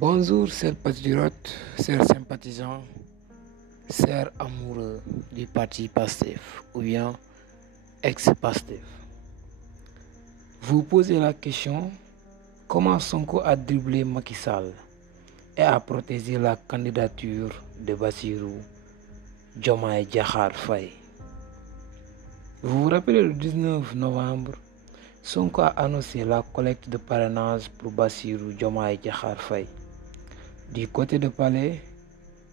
Bonjour, chers patriotes, chers sympathisants, chers amoureux du parti PASTEF ou bien ex-PASTEF. Vous posez la question, comment Sonko a dribblé Macky Sall et a protégé la candidature de Bassirou Diomaye Diakhar Faye? Vous vous rappelez le 19 novembre, Sonko a annoncé la collecte de parrainage pour Bassirou Diomaye Diakhar Faye. Du côté de Palais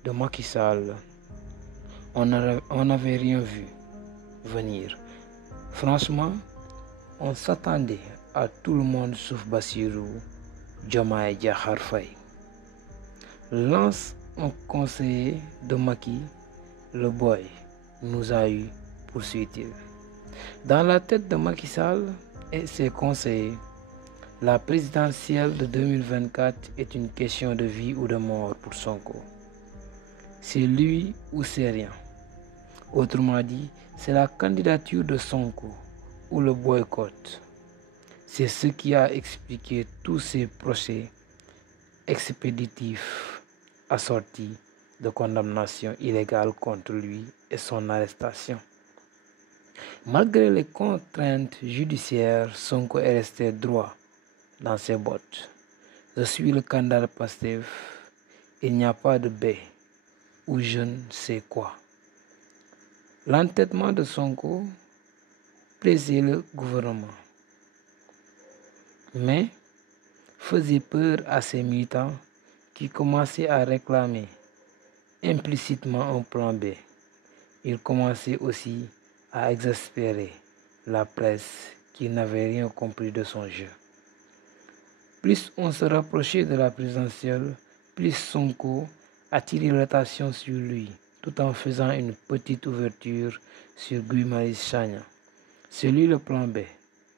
de Macky Sall, on n'avait rien vu venir. Franchement, on s'attendait à tout le monde sauf Bassirou Diomaye Diakhar Faye. Lance un conseiller de Macky, le boy nous a eu, poursuit-il. Dans la tête de Macky Sall et ses conseillers, la présidentielle de 2024 est une question de vie ou de mort pour Sonko. C'est lui ou c'est rien. Autrement dit, c'est la candidature de Sonko ou le boycott. C'est ce qui a expliqué tous ces procès expéditifs assortis de condamnations illégales contre lui et son arrestation. Malgré les contraintes judiciaires, Sonko est resté droit dans ses bottes. Je suis le candidat de PASTEF. Il n'y a pas de baie ou je ne sais quoi. L'entêtement de Sonko plaisait le gouvernement, mais faisait peur à ses militants qui commençaient à réclamer implicitement un plan B. Il commençait aussi à exaspérer la presse qui n'avait rien compris de son jeu. Plus on se rapprochait de la présidentielle, plus Sonko attirait l'attention sur lui, tout en faisant une petite ouverture sur Guy Marius Sagna. C'est lui le plan B,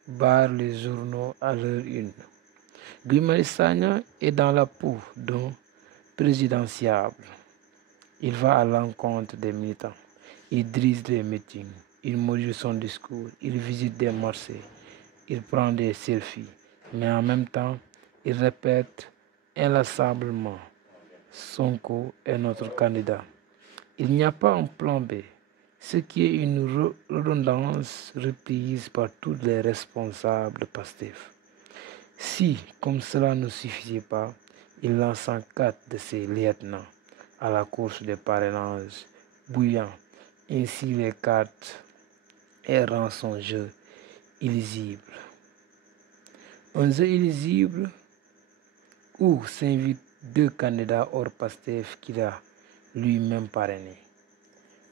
barre les journaux à leur une. Guy Marius Sagna est dans la peau d'un présidentiable. Il va à l'encontre des militants, il dirige des meetings, il module son discours, il visite des marchés, il prend des selfies, mais en même temps, il répète inlassablement « Sonko est notre candidat ». Il n'y a pas un plan B, ce qui est une redondance reprise par tous les responsables de PASTEF. Si, comme cela ne suffisait pas, il lance en 4 de ses lieutenants à la course des parrainages, bouillant ainsi les cartes et rend son jeu illisible. Un jeu illisible où s'invitent 2 candidats hors PASTEF qu'il a lui-même parrainé.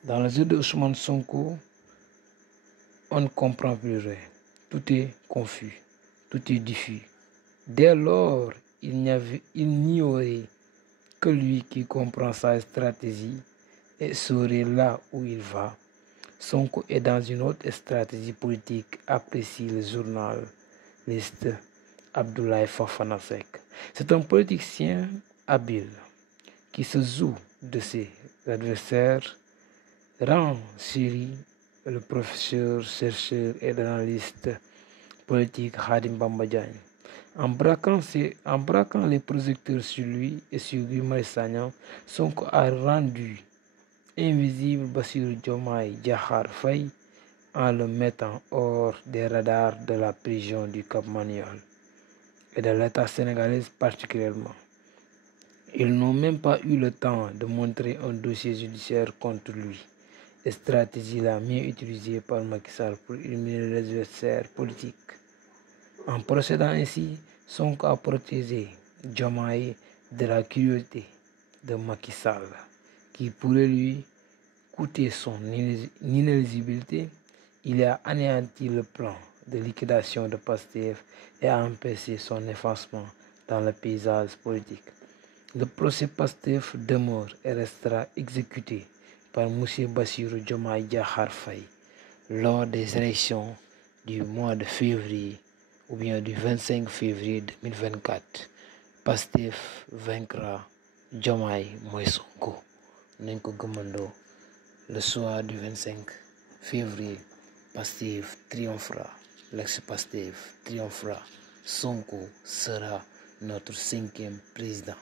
Dans le jeu de Ousmane Sonko, on ne comprend plus rien. Tout est confus, tout est diffus. Dès lors, il n'y aurait que lui qui comprend sa stratégie et saurait là où il va. Sonko est dans une autre stratégie politique, apprécie le journaliste Abdoulaye Fofana Seck. C'est un politicien habile qui se joue de ses adversaires, rend Siri, le professeur, chercheur et analyste politique Khadim Bamba Diagne. En braquant les projecteurs sur lui et sur Guy Marius Sagna, Sonko a rendu invisible Bassirou Diomaye Diakhar Faye en le mettant hors des radars de la prison du Cap Manuel et de l'État sénégalais particulièrement. Ils n'ont même pas eu le temps de montrer un dossier judiciaire contre lui. Et stratégie la mieux utilisée par Macky Sall pour éliminer les adversaires politiques. En procédant ainsi, Sonko a protégé Diomaye de la cruauté de Macky Sall, qui pourrait lui coûter son inéligibilité. Il a anéanti le plan de liquidation de PASTEF et a empêché son effacement dans le paysage politique. Le procès PASTEF demeure et restera exécuté par M. Bassirou Diomaye Diakhar Faye lors des élections du mois de février ou bien du 25 février 2024. PASTEF vaincra Diomaye mooy Sonko nañ ko gëmandoo. Le soir du 25 février, PASTEF triomphera, l'ex-PASTEF triomphera. Sonko sera notre 5e président.